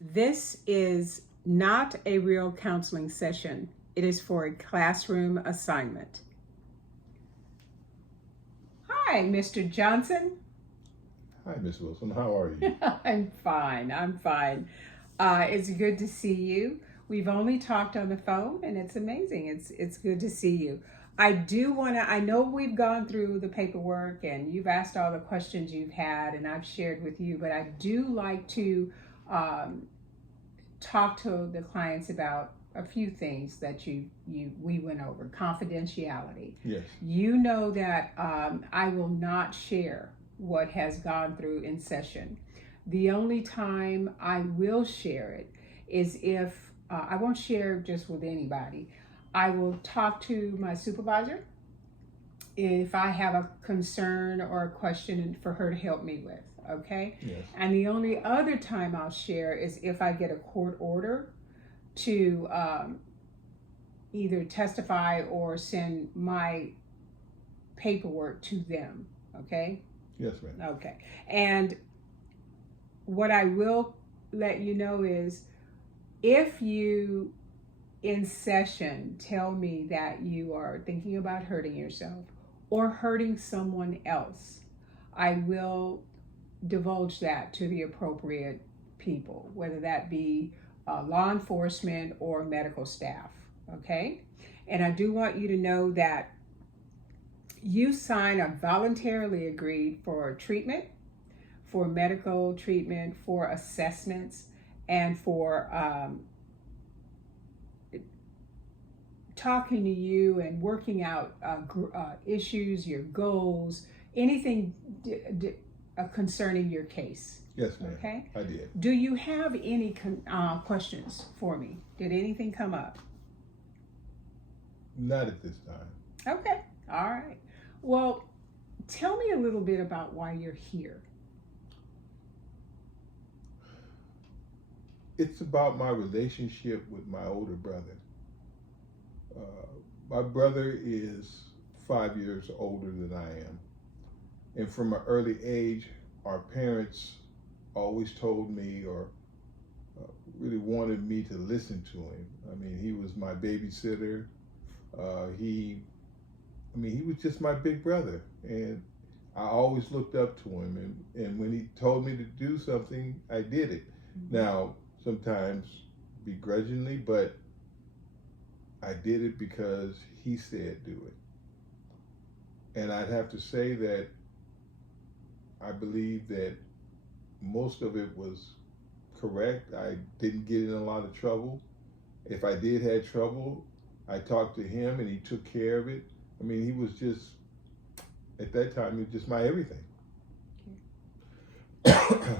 This is not a real counseling session. It is for a classroom assignment. Hi, Mr. Johnson. Hi, Miss Wilson. How are you? I'm fine. I'm fine. It's good to see you. We've only talked on the phone, and it's amazing. It's good to see you. I do want to. I know we've gone through the paperwork, and you've asked all the questions you've had, and I've shared with you. But I do like to um, talk to the clients about a few things that we went over. Confidentiality. Yes. You know that I will not share what has gone through in session. The only time I will share it is if I won't share just with anybody. I will talk to my supervisor if I have a concern or a question for her to help me with. Okay. Yes. And the only other time I'll share is if I get a court order to either testify or send my paperwork to them. Okay. Yes, ma'am. Okay. And what I will let you know is if you in session tell me that you are thinking about hurting yourself or hurting someone else, I will divulge that to the appropriate people, whether that be law enforcement or medical staff. Okay. And I do want you to know that you sign a voluntarily agreed for treatment, for medical treatment, for assessments, and for talking to you and working out issues, your goals, anything concerning your case. Yes, ma'am. Okay. I did. Do you have any questions for me? Did anything come up? Not at this time. Okay. All right. Well, tell me a little bit about why you're here. It's about my relationship with my older brother. My brother is 5 years older than I am. And from an early age, our parents always told me or really wanted me to listen to him. I mean, he was my babysitter. He was just my big brother. And I always looked up to him. And when he told me to do something, I did it. Mm-hmm. Now, sometimes begrudgingly, but I did it because he said do it. And I'd have to say that I believe that most of it was correct. I didn't get in a lot of trouble. If I did have trouble, I talked to him and he took care of it. I mean, he was just, at that time, he was just my everything. Okay.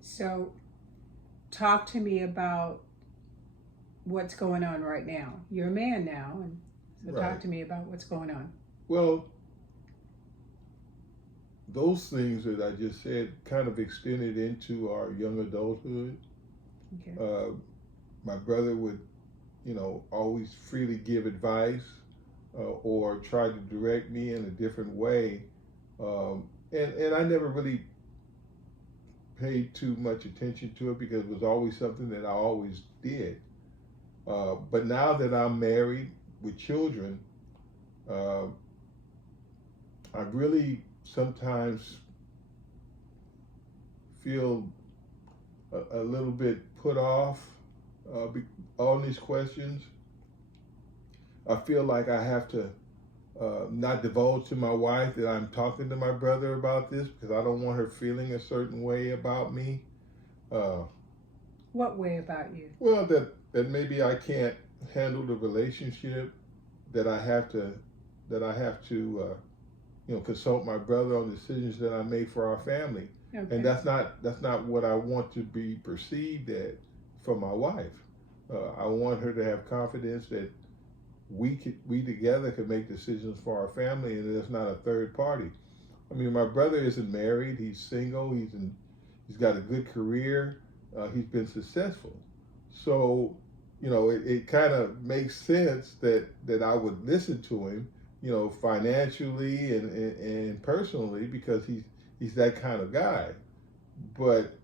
So, talk to me about what's going on right now. You're a man now, and so Right. Talk to me about what's going on. Well, those things that I just said kind of extended into our young adulthood. Okay. My brother would, always freely give advice or try to direct me in a different way. And I never really paid too much attention to it because it was always something that I always did. But now that I'm married with children, I really sometimes feel a little bit put off on these questions. I feel like I have to not divulge to my wife that I'm talking to my brother about this because I don't want her feeling a certain way about me. What way about you? Well, that maybe I can't handle the relationship, that I have to consult my brother on decisions that I make for our family. Okay. And that's not what I want to be perceived at from my wife. I want her to have confidence that we together can make decisions for our family, and there's not a third party. I mean, my brother isn't married; he's single. He's got a good career. He's been successful. So, it kind of makes sense that I would listen to him, financially and personally because he's that kind of guy. But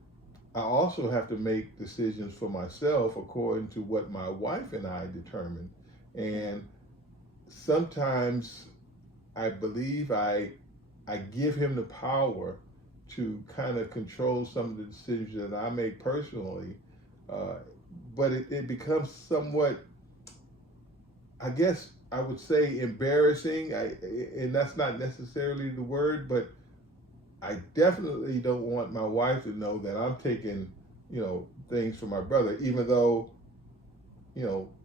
I also have to make decisions for myself according to what my wife and I determine. And sometimes I believe I give him the power to kind of control some of the decisions that I make personally. Uh, but it becomes somewhat, I guess I would say, embarrassing. And that's not necessarily the word, but I definitely don't want my wife to know that I'm taking, things from my brother, even though,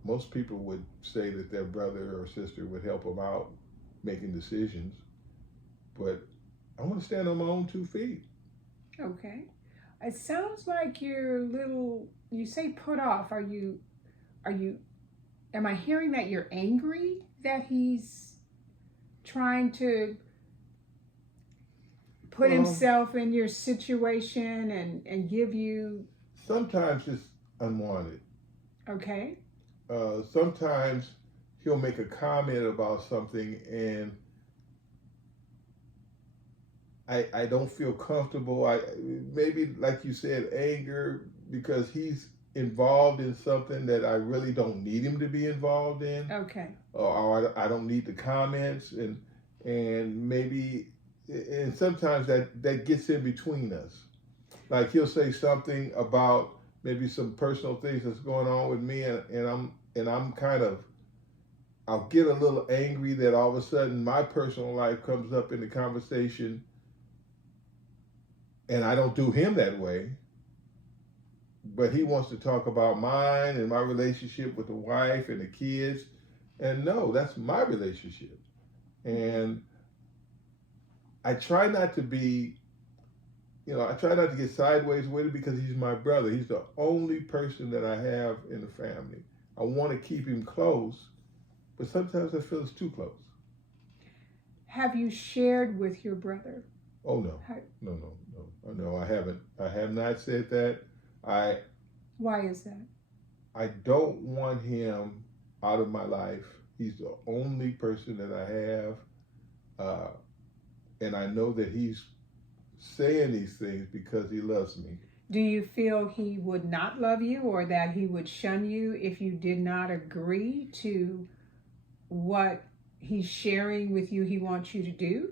most people would say that their brother or sister would help them out making decisions. But I want to stand on my own 2 feet. Okay. It sounds like you're a little, you say put off. Are you, am I hearing that you're angry that he's trying to put Well, himself in your situation and give you, sometimes it's unwanted. okay? Sometimes he'll make a comment about something, and I don't feel comfortable. I maybe, like you said, anger because he's involved in something that I really don't need him to be involved in, Okay. or I don't need the comments, and maybe, and sometimes that gets in between us. Like he'll say something about maybe some personal things that's going on with me, and I'm kind of, I'll get a little angry that all of a sudden my personal life comes up in the conversation, and I don't do him that way, but he wants to talk about mine and my relationship with the wife and the kids, and no, that's my relationship. And I try not to be, I try not to get sideways with it because he's my brother. He's the only person that I have in the family. I want to keep him close, but sometimes I feel it's too close. Have you shared with your brother? Oh no, How, no, I haven't. I have not said that. I why is that? I don't want him out of my life. He's the only person that I have, uh, and I know that he's saying these things because he loves me. Do you feel he would not love you or that he would shun you if you did not agree to what he's sharing with you he wants you to do?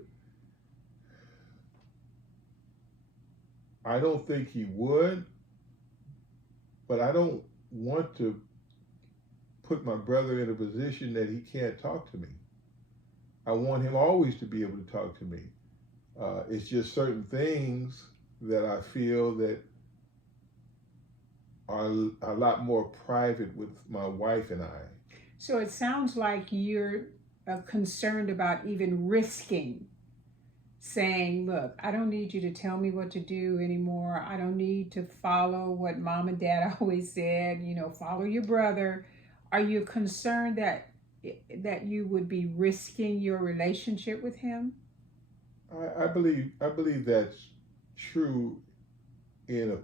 I don't think he would, but I don't want to put my brother in a position that he can't talk to me. I want him always to be able to talk to me. It's just certain things that I feel that are a lot more private with my wife and I. So it sounds like you're concerned about even risking saying, look, I don't need you to tell me what to do anymore. I don't need to follow what mom and dad always said, follow your brother. Are you concerned that you would be risking your relationship with him? I believe that's true in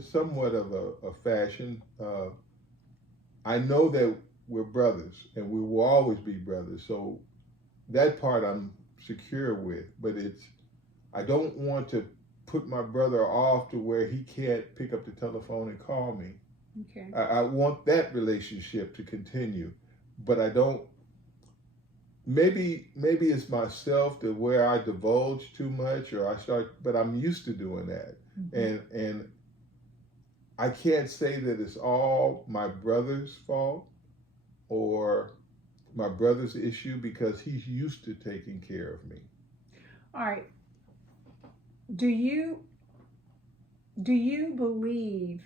somewhat of a fashion. I know that we're brothers and we will always be brothers, so that part I'm secure with. But I don't want to put my brother off to where he can't pick up the telephone and call me. Okay. I want that relationship to continue, but I don't. Maybe it's myself to where I divulge too much, or I start. But I'm used to doing that, Mm-hmm. and I can't say that it's all my brother's fault or my brother's issue because he's used to taking care of me. All right. Do you believe,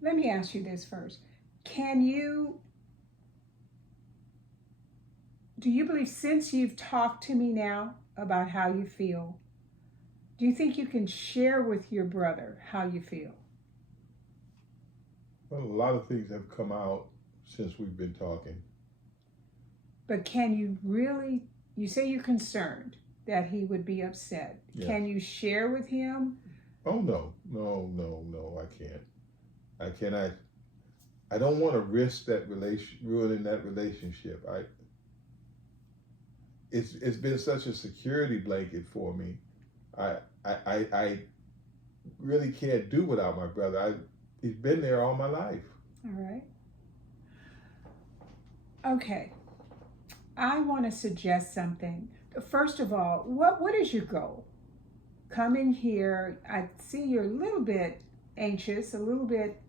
let me ask you this first. Can you do you believe since you've talked to me now about how you feel, do you think you can share with your brother how you feel? Well, a lot of things have come out since we've been talking. But can you really, you say you're concerned that he would be upset. Yes. Can you share with him? Oh no, I can't. I cannot. I don't want to risk that ruining that relationship. It's been such a security blanket for me. I really can't do without my brother. He's been there all my life. All right. Okay. I want to suggest something. First of all, what is your goal? Coming here, I see you're a little bit anxious, a little bit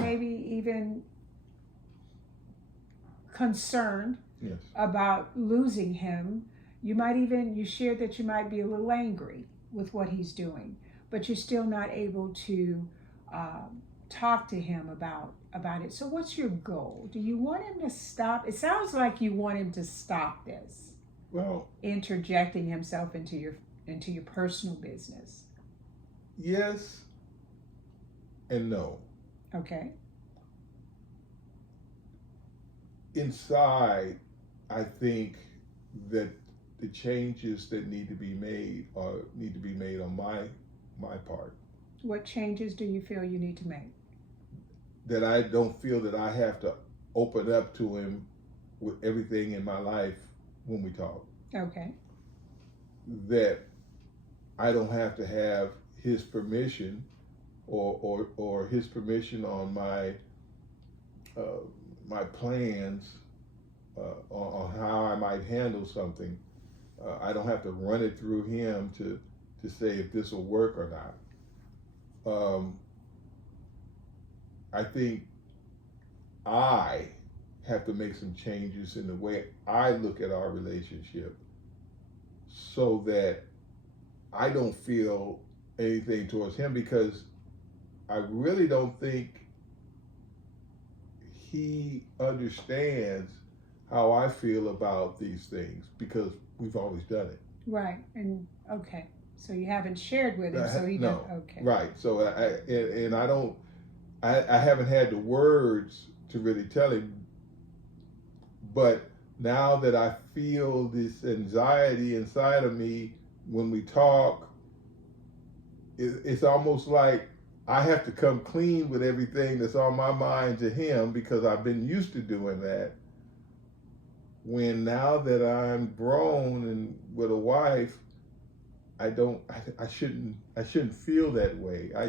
maybe even concerned Yes. about losing him. You shared that you might be a little angry with what he's doing, but you're still not able to talk to him about it. So what's your goal? Do you want him to stop? It sounds like you want him to stop this, Well, interjecting himself into your personal business. yes and no. Okay. Inside, I think that the changes that need to be made on my part. What changes do you feel you need to make? That I don't feel that I have to open up to him with everything in my life when we talk. Okay. That I don't have to have his permission or his permission on my plans on how I might handle something. I don't have to run it through him to say if this will work or not. I think I have to make some changes in the way I look at our relationship so that I don't feel anything towards him, because I really don't think he understands how I feel about these things, because we've always done it. Right. And okay. So you haven't shared with him, so he No. doesn't. Okay. Right. So I haven't had the words to really tell him, but now that I feel this anxiety inside of me when we talk, it's almost like I have to come clean with everything that's on my mind to him, because I've been used to doing that. When now that I'm grown and with a wife, I shouldn't feel that way. I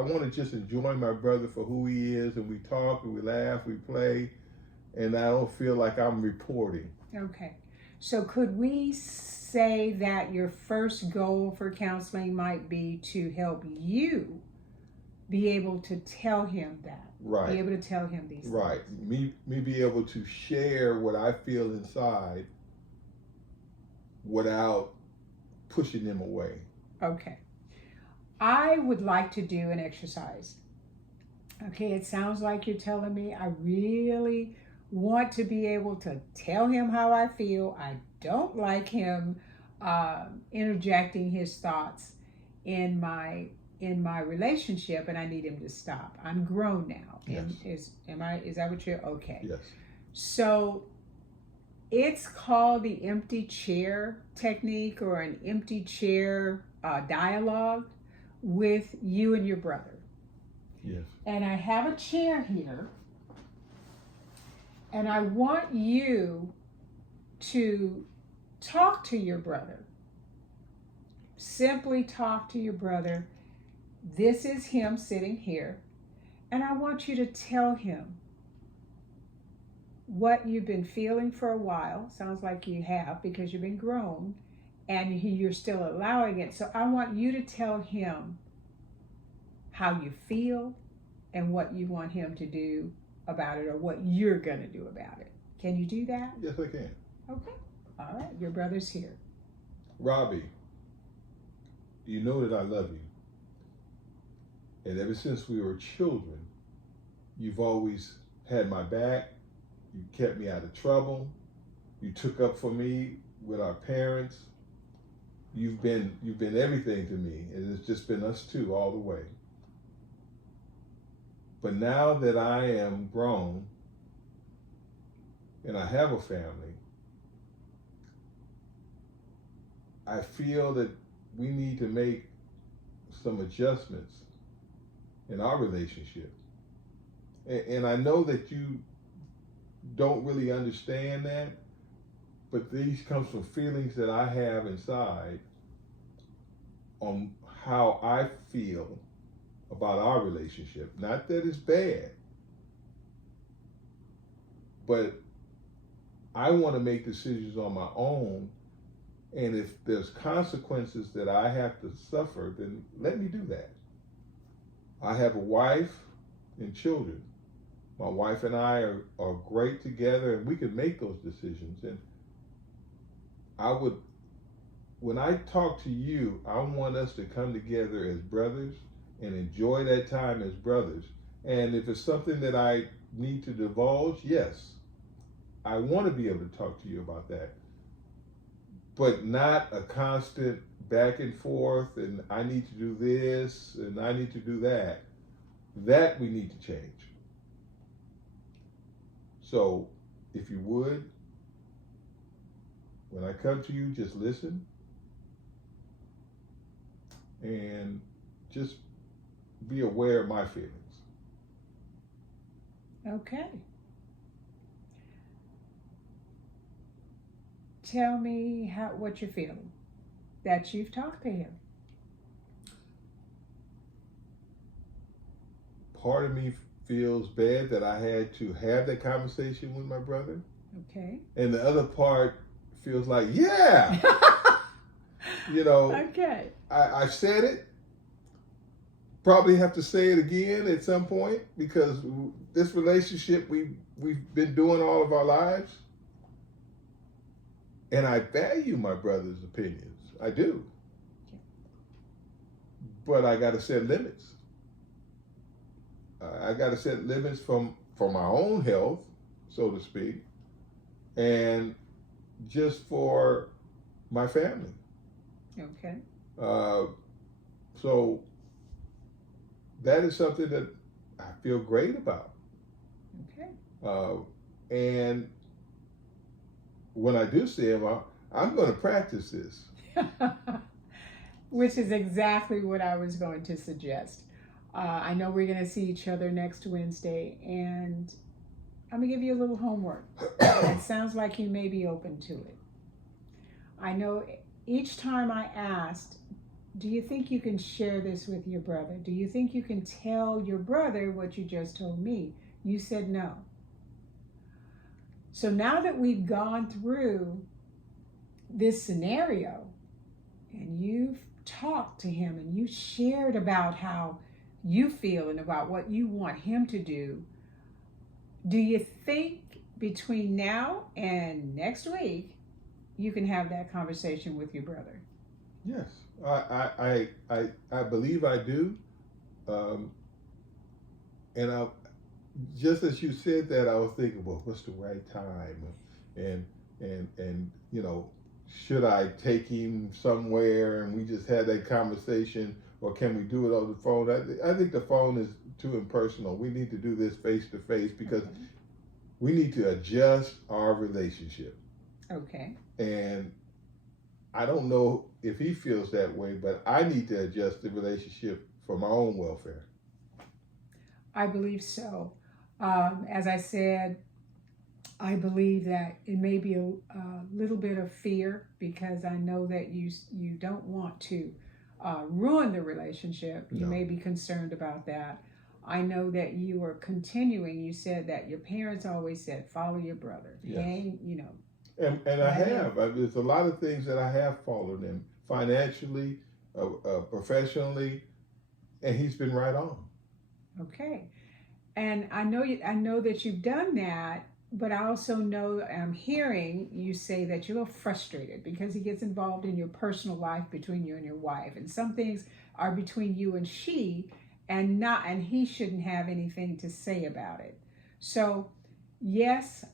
want to just enjoy my brother for who he is, and we talk and we laugh, we play, and I don't feel like I'm reporting. Okay. So could we say that your first goal for counseling might be to help you be able to tell him that? Right. Be able to tell him these Right. things. Me be able to share what I feel inside without pushing him away. Okay. I would like to do an exercise. Okay, it sounds like you're telling me I really want to be able to tell him how I feel. I don't like him interjecting his thoughts in my relationship, and I need him to stop. I'm grown now. Yes. Is that what you're okay? Yes. So it's called the empty chair technique, or an empty chair dialogue with you and your brother. Yes. And I have a chair here, and I want you to talk to your brother. Simply talk to your brother. This is him sitting here, and I want you to tell him what you've been feeling for a while. Sounds like you have, because you've been grown and you're still allowing it. So I want you to tell him how you feel and what you want him to do about it, or what you're going to do about it. Can you do that? Yes, I can. Okay. All right. Your brother's here. Robbie, you know that I love you. And ever since we were children, you've always had my back. You kept me out of trouble. You took up for me with our parents. You've been everything to me, and it's just been us two all the way. But now that I am grown and I have a family, I feel that we need to make some adjustments in our relationship. And I know that you don't really understand that, but these comes from feelings that I have inside on how I feel about our relationship. Not that it's bad, but I want to make decisions on my own. And if there's consequences that I have to suffer, then let me do that. I have a wife and children. My wife and I are great together, and we can make those decisions. And when I talk to you, I want us to come together as brothers and enjoy that time as brothers. And if it's something that I need to divulge, yes, I want to be able to talk to you about that. But not a constant back and forth, and I need to do this, and I need to do that. That we need to change. So, if you would, when I come to you, just listen and just be aware of my feelings. Okay. Tell me what you're feeling, that you've talked to him. Part of me feels bad that I had to have that conversation with my brother. Okay. And the other part feels like, yeah, Okay. I said it. Probably have to say it again at some point, because this relationship we've been doing all of our lives. And I value my brother's opinions. I do. But I got to set limits. I got to set limits for my own health, so to speak, and just for my family. Okay. So that is something that I feel great about. Okay. And when I do see him, I'm going to practice this. Which is exactly what I was going to suggest. I know we're going to see each other next Wednesday, and I'm going to give you a little homework. It sounds like you may be open to it. I know each time I asked, do you think you can share this with your brother? Do you think you can tell your brother what you just told me? You said no. So now that we've gone through this scenario, and you've talked to him and you shared about how you feel and about what you want him to do you think between now and next week you can have that conversation with your brother? Yes, I believe I do. And just as you said that, I was thinking, well, what's the right time? And should I take him somewhere and we just had that conversation, or can we do it on the phone? I think the phone is too impersonal. We need to do this face to face, because we need to adjust our relationship. Okay. And I don't know if he feels that way, but I need to adjust the relationship for my own welfare. I believe so. As I said, I believe that it may be a little bit of fear, because I know that you don't want to ruin the relationship. You may be concerned about that. I know that you are continuing. You said that your parents always said, follow your brother. Yes. And I have. There's a lot of things that I have followed him financially, professionally, and he's been right on. Okay. And I know that you've done that, but I also know, I'm hearing you say that you're frustrated because he gets involved in your personal life between you and your wife, and some things are between you and she, and he shouldn't have anything to say about it. So yes,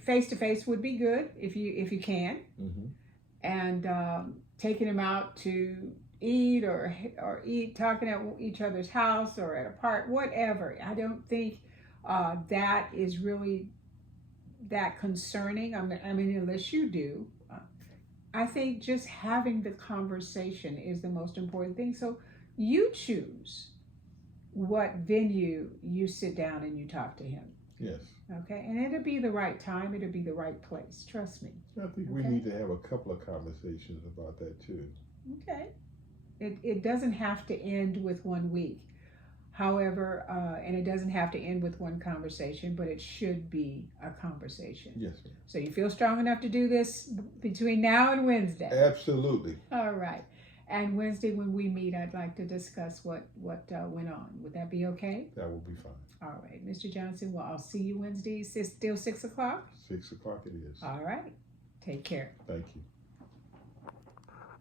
face to face would be good if you can, and taking him out to eat or eat, talking at each other's house or at a park, whatever. I don't think that is really that concerning. I mean, unless you do. I think just having the conversation is the most important thing. So you choose what venue you sit down and you talk to him. Yes. Okay, and it'll be the right time. It'll be the right place. Trust me. I think we need to have a couple of conversations about that too. Okay. It doesn't have to end with 1 week. However, and it doesn't have to end with one conversation, but it should be a conversation. Yes, ma'am. So you feel strong enough to do this between now and Wednesday? Absolutely. All right. And Wednesday when we meet, I'd like to discuss what went on. Would that be okay? That will be fine. All right, Mr. Johnson. Well, I'll see you Wednesday. Still 6 o'clock? 6 o'clock it is. All right. Take care. Thank you.